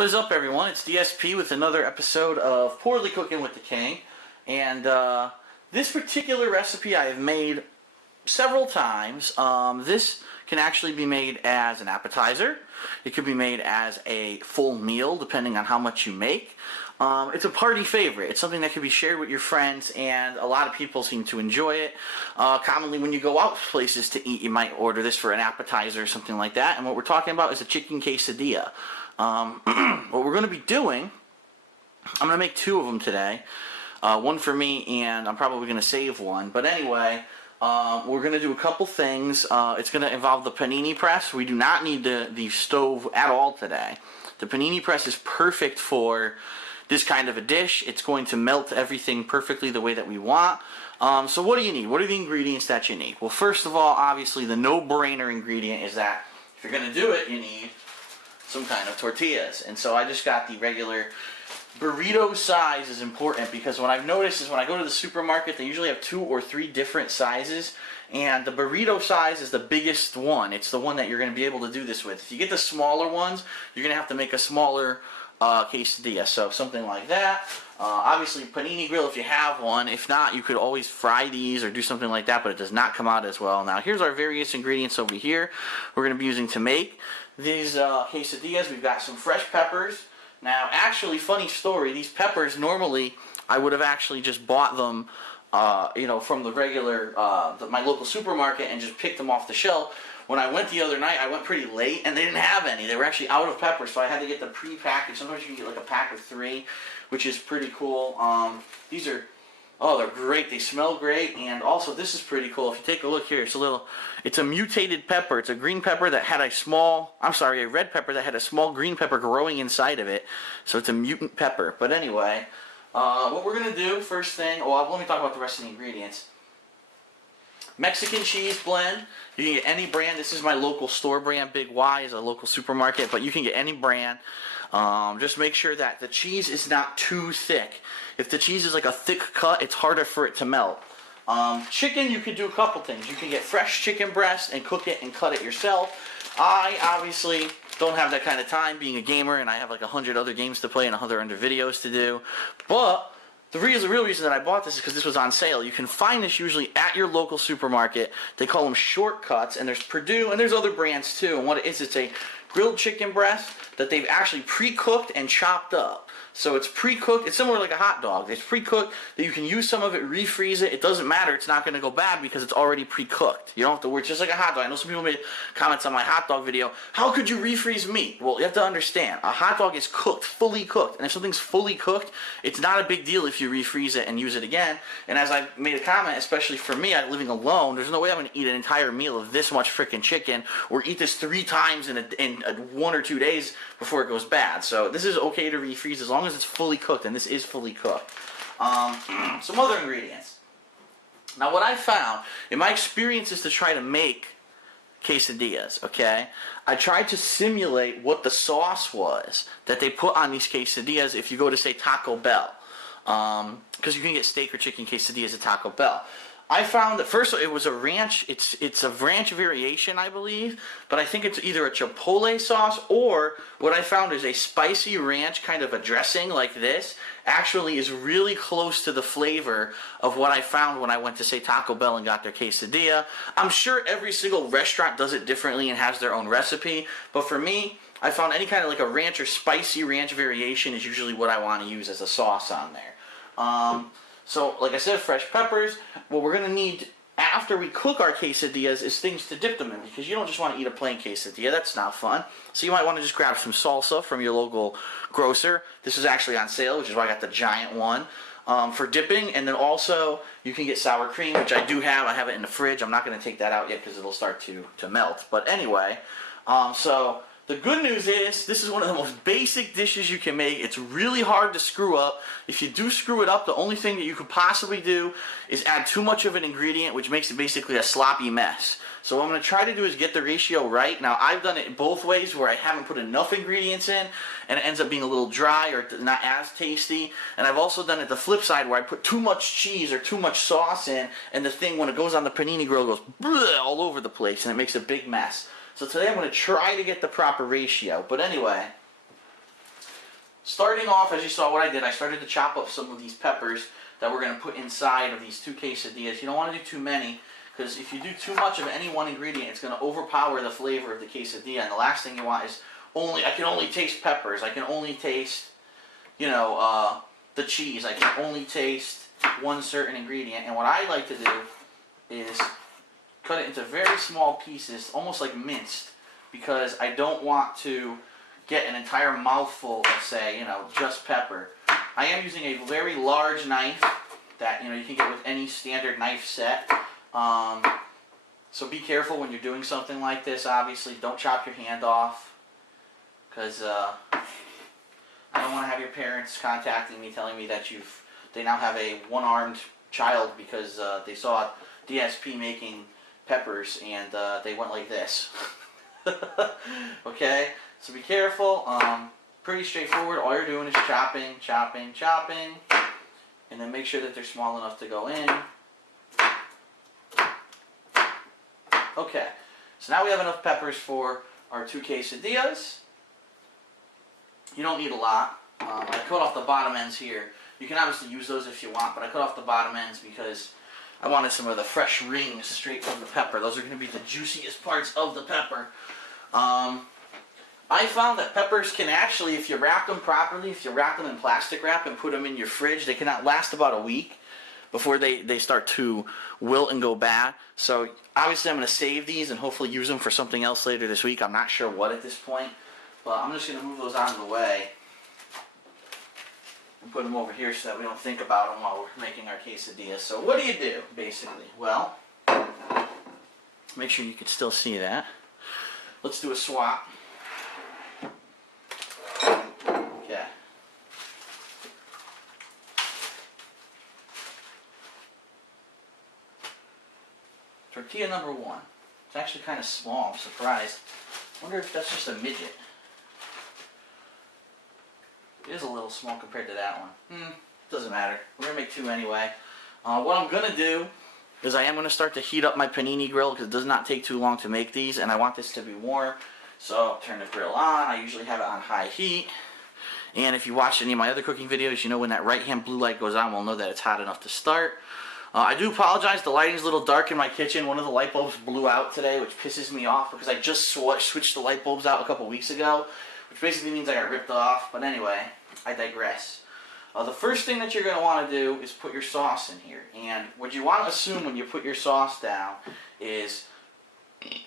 What is up, everyone? It's DSP with another episode of Poorly Cooking with the King. And this particular recipe I have made several times. This can actually be made as an appetizer. It could be made as a full meal, depending on how much you make. It's a party favorite. It's something that can be shared with your friends, and a lot of people seem to enjoy it. Commonly, when you go out places to eat, you might order this for an appetizer or something like that. And what we're talking about is a chicken quesadilla. What we're going to be doing, I'm going to make two of them today. One for me, and I'm probably going to save one. But anyway, we're going to do a couple things. It's going to involve the panini press. We do not need the stove at all today. The panini press is perfect for this kind of a dish. It's going to melt everything perfectly the way that we want. So what do you need? What are the ingredients that you need? Well, first of all, obviously the no-brainer ingredient is that if you're going to do it, you need some kind of tortillas. And so I just got the regular burrito size. Is important because what I've noticed is when I go to the supermarket, they usually have 2 or 3 different sizes, and the burrito size is the biggest one. It's the one that you're going to be able to do this with. If you get the smaller ones, you're going to have to make a smaller quesadilla, so something like that. Obviously panini grill if you have one. If not, you could always fry these or do something like that, but it does not come out as well. Now here's our various ingredients over here we're going to be using to make these quesadillas. We've got some fresh peppers. Now actually, funny story, these peppers normally I would have actually just bought them from the regular my local supermarket and just picked them off the shelf. When I went the other night, I went pretty late, and they didn't have any. They were actually out of peppers, so I had to get the pre-packaged. Sometimes you can get like a pack of 3, which is pretty cool. These are, they're great. They smell great, and also this is pretty cool. If you take a look here, it's a mutated pepper. It's a green pepper that had a red pepper that had a small green pepper growing inside of it. So it's a mutant pepper. But anyway, what we're going to do, first thing, let me talk about the rest of the ingredients. Mexican cheese blend. You can get any brand. This is my local store brand. Big Y is a local supermarket, but you can get any brand. Just make sure that the cheese is not too thick. If the cheese is like a thick cut, it's harder for it to melt. Chicken, you could do a couple things. You can get fresh chicken breast and cook it and cut it yourself. I obviously don't have that kind of time, being a gamer, and I have like 100 other games to play and 100 other videos to do. But the real reason that I bought this is because this was on sale. You can find this usually at your local supermarket. They call them shortcuts, and there's Purdue, and there's other brands too. And what it is, it's a grilled chicken breast that they've actually pre-cooked and chopped up. So it's pre-cooked. It's similar like a hot dog. It's pre-cooked that you can use some of it, refreeze it. It doesn't matter. It's not going to go bad because it's already pre-cooked. You don't have to worry. It's just like a hot dog. I know some people made comments on my hot dog video. How could you refreeze meat? Well, you have to understand. A hot dog is cooked, fully cooked. And if something's fully cooked, it's not a big deal if you refreeze it and use it again. And as I made a comment, especially for me, I'm living alone, there's no way I'm going to eat an entire meal of this much freaking chicken or eat this 3 times in 1 or 2 days before it goes bad. So this is okay to refreeze as long as it's fully cooked, and this is fully cooked. Some other ingredients. Now what I found in my experiences to try to make quesadillas, okay, I tried to simulate what the sauce was that they put on these quesadillas if you go to, say, Taco Bell, because you can get steak or chicken quesadillas at Taco Bell. I found that first it was a ranch. It's a ranch variation, I believe, but I think it's either a chipotle sauce or what I found is a spicy ranch kind of a dressing like this. Actually, is really close to the flavor of what I found when I went to, say, Taco Bell and got their quesadilla. I'm sure every single restaurant does it differently and has their own recipe, but for me, I found any kind of like a ranch or spicy ranch variation is usually what I want to use as a sauce on there. So, like I said, fresh peppers. What we're going to need after we cook our quesadillas is things to dip them in, because you don't just want to eat a plain quesadilla. That's not fun. So you might want to just grab some salsa from your local grocer. This is actually on sale, which is why I got the giant one for dipping. And then also, you can get sour cream, which I do have. I have it in the fridge. I'm not going to take that out yet because it'll start to melt. But anyway, so the good news is, this is one of the most basic dishes you can make. It's really hard to screw up. If you do screw it up, the only thing that you could possibly do is add too much of an ingredient, which makes it basically a sloppy mess. So what I'm going to try to do is get the ratio right. Now, I've done it both ways, where I haven't put enough ingredients in, and it ends up being a little dry or not as tasty. And I've also done it the flip side, where I put too much cheese or too much sauce in, and the thing, when it goes on the panini grill, goes all over the place, and it makes a big mess. So today I'm going to try to get the proper ratio. But anyway, starting off, as you saw what I did, I started to chop up some of these peppers that we're going to put inside of these 2 quesadillas. You don't want to do too many, because if you do too much of any one ingredient, it's going to overpower the flavor of the quesadilla. And the last thing you want is I can only taste peppers. I can only taste, you know, the cheese. I can only taste one certain ingredient. And what I like to do is cut it into very small pieces, almost like minced, because I don't want to get an entire mouthful of, say, you know, just pepper. I am using a very large knife that, you know, you can get with any standard knife set. So be careful when you're doing something like this, obviously. Don't chop your hand off, because I don't want to have your parents contacting me telling me that they now have a one-armed child because they saw DSP making peppers and they went like this. Okay? So be careful. Pretty straightforward. All you're doing is chopping, chopping, chopping, and then make sure that they're small enough to go in. Okay, so now we have enough peppers for our 2 quesadillas. You don't need a lot. I cut off the bottom ends here. You can obviously use those if you want, but I cut off the bottom ends because I wanted some of the fresh rings straight from the pepper. Those are going to be the juiciest parts of the pepper. I found that peppers can actually, if you wrap them properly, if you wrap them in plastic wrap and put them in your fridge, they can last about a week before they start to wilt and go bad. So obviously I'm going to save these and hopefully use them for something else later this week. I'm not sure what at this point, but I'm just going to move those out of the way and put them over here so that we don't think about them while we're making our quesadillas. So what do, basically? Well, make sure you can still see that. Let's do a swap. Okay. Tortilla number 1. It's actually kind of small. I'm surprised. I wonder if that's just a midget. It is a little small compared to that one. Doesn't matter. We're going to make 2 anyway. What I'm going to do is I am going to start to heat up my panini grill because it does not take too long to make these, and I want this to be warm. So I'll turn the grill on. I usually have it on high heat. And if you watch any of my other cooking videos, you know when that right-hand blue light goes on, we'll know that it's hot enough to start. I do apologize. The lighting's a little dark in my kitchen. One of the light bulbs blew out today, which pisses me off because I just switched the light bulbs out a couple weeks ago, which basically means I got ripped off. But anyway, I digress. The first thing that you're going to want to do is put your sauce in here. And what you want to assume when you put your sauce down is,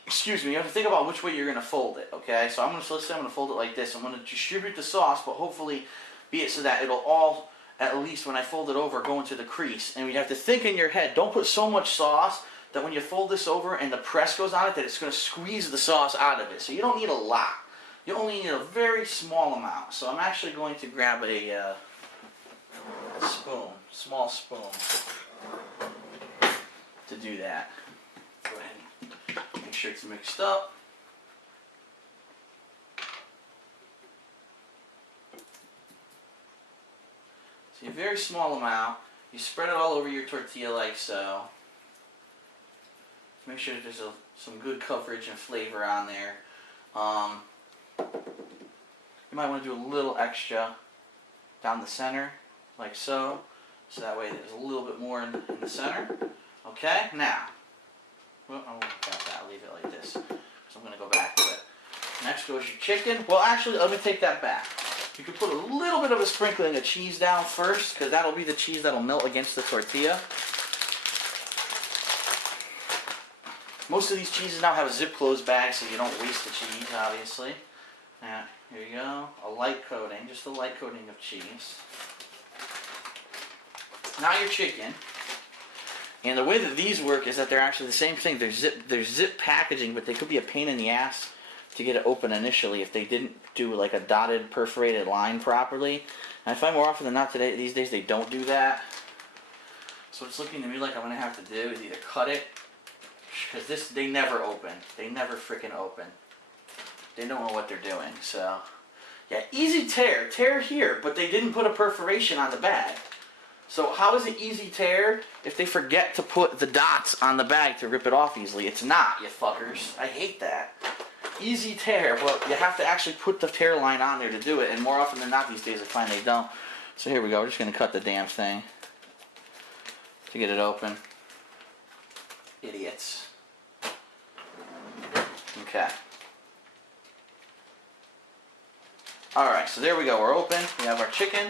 excuse me, you have to think about which way you're going to fold it, okay? So let's say I'm going to fold it like this. I'm going to distribute the sauce, but hopefully be it so that it'll all, at least when I fold it over, go into the crease. And you have to think in your head, don't put so much sauce that when you fold this over and the press goes on it, that it's going to squeeze the sauce out of it. So you don't need a lot. You only need a very small amount. So I'm actually going to grab a spoon, small spoon, to do that. Go ahead and make sure it's mixed up. So a very small amount. You spread it all over your tortilla like so. Make sure there's some good coverage and flavor on there. You might want to do a little extra down the center, like so. So that way there's a little bit more in the center. Okay, now, well, I won't got that, I'll leave it like this. So I'm going to go back to it. Next goes your chicken. Well, actually, let me take that back. You can put a little bit of a sprinkling of cheese down first, because that'll be the cheese that'll melt against the tortilla. Most of these cheeses now have a zip closed bag, so you don't waste the cheese, obviously. Now, here you go. A light coating, just a light coating of cheese. Now your chicken. And the way that these work is that they're actually the same thing. They're zip packaging, but they could be a pain in the ass to get it open initially if they didn't do like a dotted perforated line properly. And I find more often than not these days they don't do that. So it's looking to me like I'm going to have to do is either cut it, because they never open. They never freaking open. They don't know what they're doing. So yeah, easy tear. Tear here, but they didn't put a perforation on the bag. So how is it easy tear if they forget to put the dots on the bag to rip it off easily? It's not, you fuckers. I hate that. easy tear, but you have to actually put the tear line on there to do it, and more often than not these days I find they don't. So here we go, we're just going to cut the damn thing to get it open. Idiots. Okay. Alright, so there we go, we're open. We have our chicken.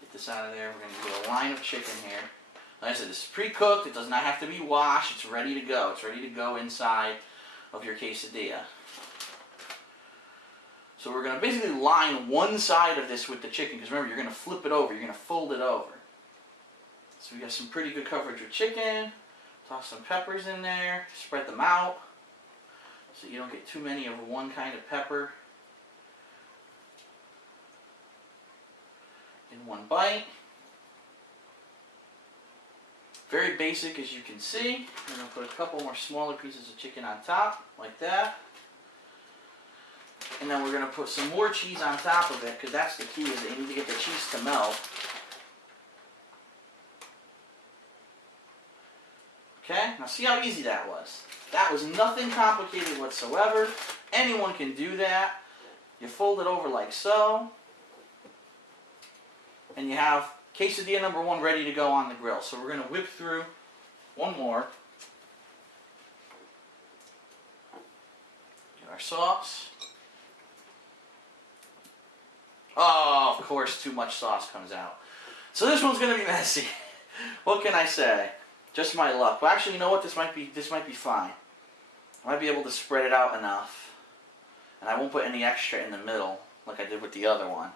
Get this out of there. We're going to do a line of chicken here. Like I said, this is pre-cooked. It does not have to be washed. It's ready to go. It's ready to go inside of your quesadilla. So we're going to basically line one side of this with the chicken, because remember, you're going to flip it over. You're going to fold it over. So we got some pretty good coverage with chicken. Toss some peppers in there. Spread them out so you don't get too many of one kind of pepper in one bite. Very basic, as you can see. I'm going to put a couple more smaller pieces of chicken on top, like that. And then we're going to put some more cheese on top of it, because that's the key, is that you need to get the cheese to melt. Okay, now see how easy that was. That was nothing complicated whatsoever. Anyone can do that. You fold it over like so. And you have quesadilla number 1 ready to go on the grill. So we're going to whip through one more. Get our sauce. Oh, of course, too much sauce comes out. So this one's going to be messy. What can I say? Just my luck. Well, actually, you know what? This might be fine. I might be able to spread it out enough. And I won't put any extra in the middle like I did with the other one.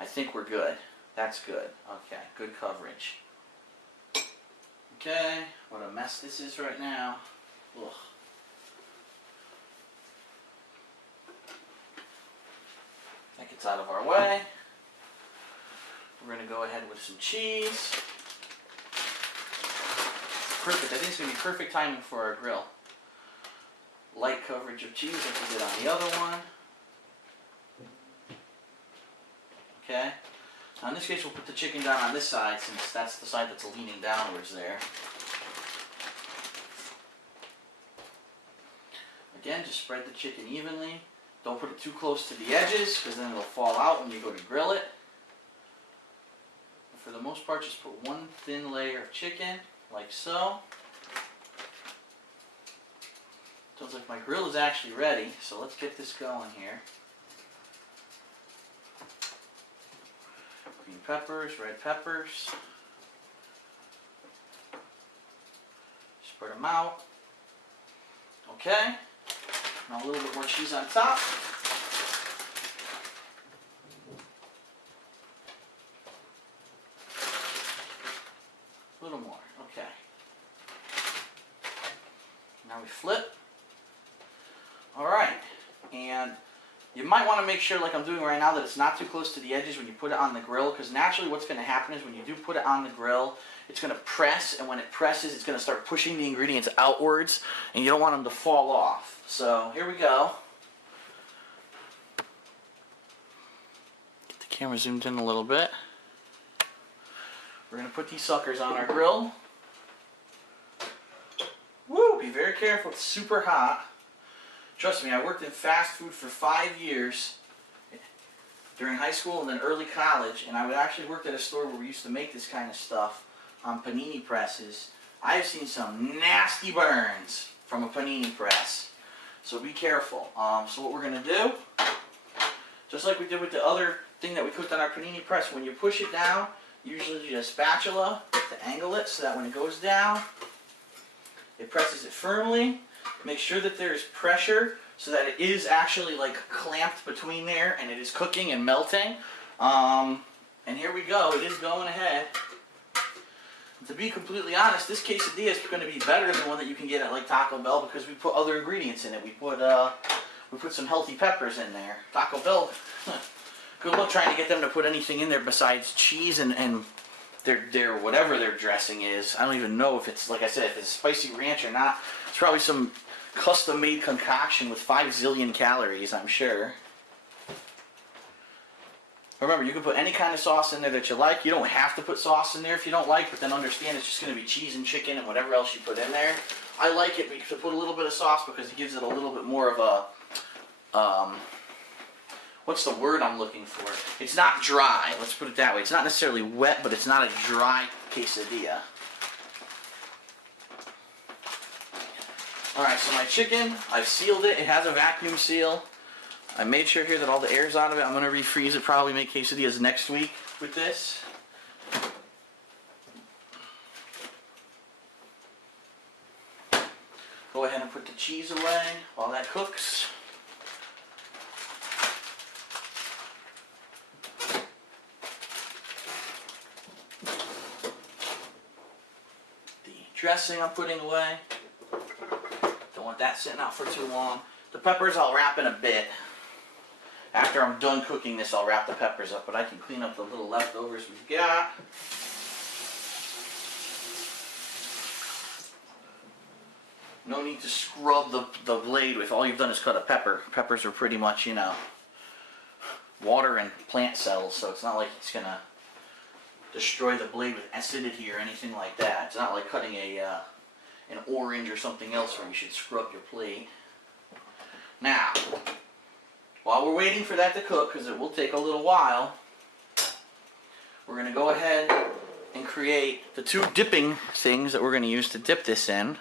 I think we're good. That's good. Okay, good coverage. Okay, what a mess this is right now. Ugh. That gets out of our way. We're going to go ahead with some cheese. Perfect. I think it's going to be perfect timing for our grill. Light coverage of cheese like we did on the other one. Okay. Now in this case we'll put the chicken down on this side, since that's the side that's leaning downwards there. Again, just spread the chicken evenly. Don't put it too close to the edges, because then it'll fall out when you go to grill it. But for the most part, just put one thin layer of chicken, like so. Sounds like my grill is actually ready, so let's get this going here. Green peppers, red peppers. Spread them out. Okay. Now a little bit more cheese on top. A little more. Okay. Now we flip. Alright. And you might want to make sure, like I'm doing right now, that it's not too close to the edges when you put it on the grill, because naturally what's going to happen is when you do put it on the grill, it's going to press, and when it presses, it's going to start pushing the ingredients outwards, and you don't want them to fall off. So, here we go. Get the camera zoomed in a little bit. We're going to put these suckers on our grill. Woo! Be very careful, it's super hot. Trust me, I worked in fast food for 5 years during high school and then early college, and I actually worked at a store where we used to make this kind of stuff on panini presses. I've seen some nasty burns from a panini press, so be careful. So what we're going to do, just like we did with the other thing that we cooked on our panini press, when you push it down, usually use a spatula to angle it so that when it goes down, it presses it firmly. Make sure that there's pressure so that it is actually like clamped between there and it is cooking and melting. And here we go, it is going ahead. And to be completely honest, this quesadilla is going to be better than one that you can get at like Taco Bell, because we put other ingredients in it. We put some healthy peppers in there. Taco Bell, good luck trying to get them to put anything in there besides cheese and their whatever their dressing is. I don't even know if it's, like I said, if it's spicy ranch or not. It's probably some custom-made concoction with 5 zillion calories, I'm sure. Remember, you can put any kind of sauce in there that you like. You don't have to put sauce in there if you don't like, but then understand it's just going to be cheese and chicken and whatever else you put in there. I like it to put a little bit of sauce because it gives it a little bit more of a, what's the word I'm looking for? It's not dry, let's put it that way. It's not necessarily wet, but it's not a dry quesadilla. Alright, so my chicken, I've sealed it. It has a vacuum seal. I made sure here that all the air's out of it. I'm going to refreeze it, probably make quesadillas next week with this. Go ahead and put the cheese away while that cooks. The dressing I'm putting away. Don't want that sitting out for too long. The peppers I'll wrap in a bit. After I'm done cooking this, I'll wrap the peppers up, but I can clean up the little leftovers we've got. No need to scrub the blade with all you've done is cut a pepper. Peppers are pretty much, you know, water and plant cells, so it's not like it's going to destroy the blade with acidity or anything like that. It's not like cutting an orange or something else where you should scrub your plate. Now, while we're waiting for that to cook, because it will take a little while, we're going to go ahead and create the two dipping things that we're going to use to dip this in.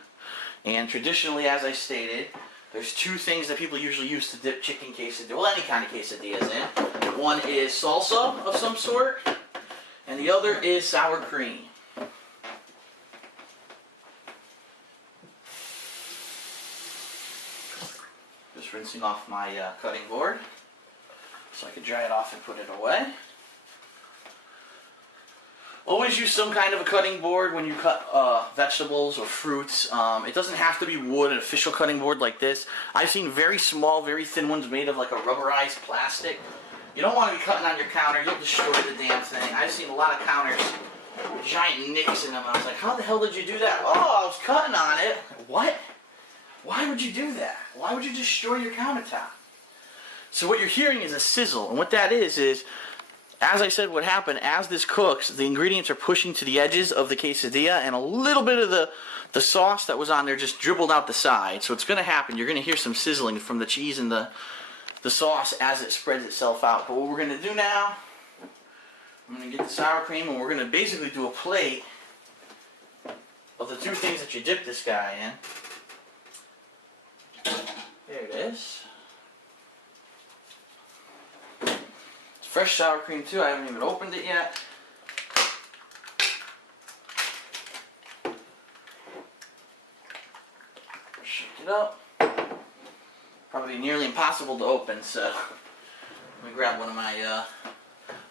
And traditionally, as I stated, there's two things that people usually use to dip chicken quesadillas, well, any kind of quesadillas in. One is salsa of some sort, and the other is sour cream. Just rinsing off my cutting board so I can dry it off and put it away. Always use some kind of a cutting board when you cut vegetables or fruits. It doesn't have to be wood, an official cutting board like this. I've seen very small, very thin ones made of like a rubberized plastic. You don't want to be cutting on your counter. You'll destroy the damn thing. I've seen a lot of counters with giant nicks in them. I was like, how the hell did you do that? Oh, I was cutting on it. What? Why would you do that? Why would you destroy your countertop? So what you're hearing is a sizzle. And what that is, as I said, what happened, as this cooks, the ingredients are pushing to the edges of the quesadilla, and a little bit of the sauce that was on there just dribbled out the side. So it's going to happen. You're going to hear some sizzling from the cheese and the sauce as it spreads itself out. But what we're going to do now, I'm going to get the sour cream, and we're going to basically do a plate of the two things that you dip this guy in. There it is. It's fresh sour cream too. I haven't even opened it yet. Shake it up. Probably nearly impossible to open, so let me grab one of my,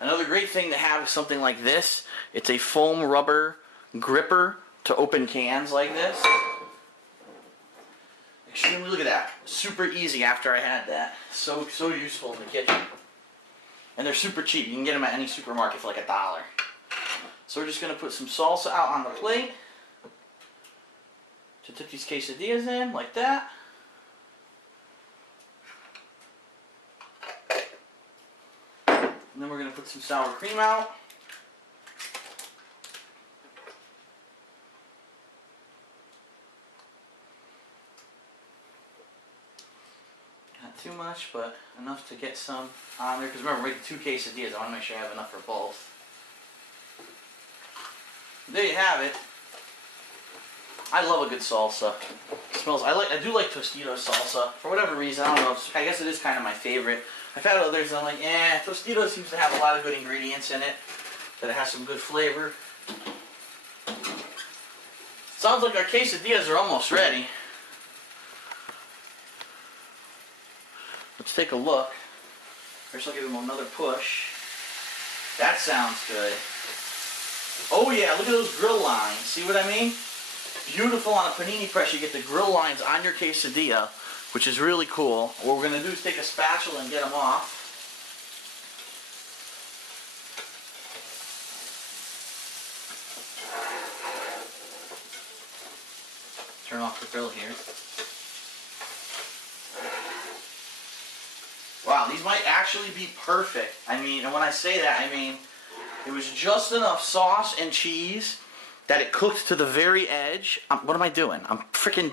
another great thing to have is something like this. It's a foam rubber gripper to open cans like this. Extremely, look at that. Super easy after I had that. So useful in the kitchen. And they're super cheap. You can get them at any supermarket for like $1. So we're just going to put some salsa out on the plate to dip these quesadillas in, like that. And then we're going to put some sour cream out. Too much, but enough to get some on there, because remember, we're making two quesadillas. I want to make sure I have enough for both. There you have it. I love a good salsa. It smells. I do like Tostitos salsa for whatever reason. I don't know. I guess it is kind of my favorite. I've had others and I'm like, Tostitos seems to have a lot of good ingredients in it. That it has some good flavor. Sounds like our quesadillas are almost ready. Let's take a look. First I'll give them another push. That sounds good. Oh yeah, look at those grill lines. See what I mean? Beautiful on a panini press. You get the grill lines on your quesadilla, which is really cool. What we're going to do is take a spatula and get them off. Turn off the grill here. Wow, these might actually be perfect. I mean, and when I say that, I mean, it was just enough sauce and cheese that it cooked to the very edge. What am I doing? I'm freaking...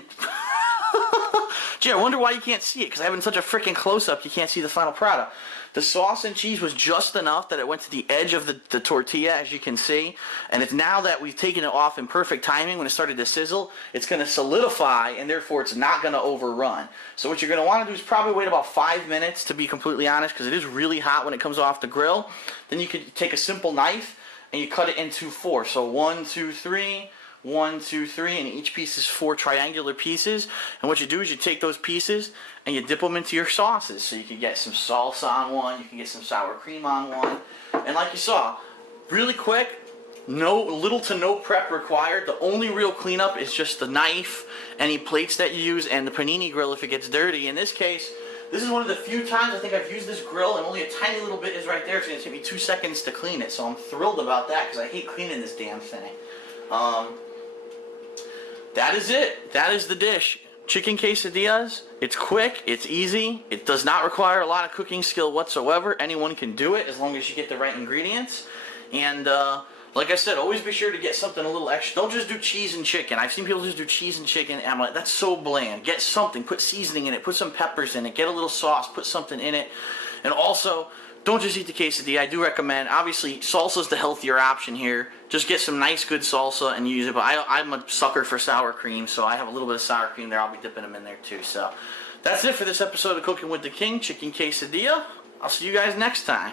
Gee, I wonder why you can't see it, because I have it in such a freaking close-up you can't see the final product. The sauce and cheese was just enough that it went to the edge of the tortilla, as you can see. And it's now that we've taken it off in perfect timing when it started to sizzle, it's going to solidify, and therefore it's not going to overrun. So what you're going to want to do is probably wait about 5 minutes, to be completely honest, because it is really hot when it comes off the grill. Then you could take a simple knife, and you cut it into 4. So 1, 2, 3... 1, 2, 3, and each piece is 4 triangular pieces. And what you do is you take those pieces and you dip them into your sauces. So you can get some salsa on one, you can get some sour cream on one. And like you saw, really quick, little to no prep required. The only real cleanup is just the knife, any plates that you use, and the panini grill if it gets dirty. In this case, this is one of the few times I think I've used this grill, and only a tiny little bit is right there. It's going to take me 2 seconds to clean it. So I'm thrilled about that, because I hate cleaning this damn thing. That is it. That is the dish. Chicken quesadillas. It's quick. It's easy. It does not require a lot of cooking skill whatsoever. Anyone can do it as long as you get the right ingredients. And like I said, always be sure to get something a little extra. Don't just do cheese and chicken. I've seen people just do cheese and chicken, and I'm like, that's so bland. Get something. Put seasoning in it. Put some peppers in it. Get a little sauce. Put something in it. And also, don't just eat the quesadilla. I do recommend, obviously, salsa is the healthier option here. Just get some nice, good salsa and use it. But I'm a sucker for sour cream, so I have a little bit of sour cream there. I'll be dipping them in there too. So that's it for this episode of Cooking with the King, Chicken Quesadilla. I'll see you guys next time.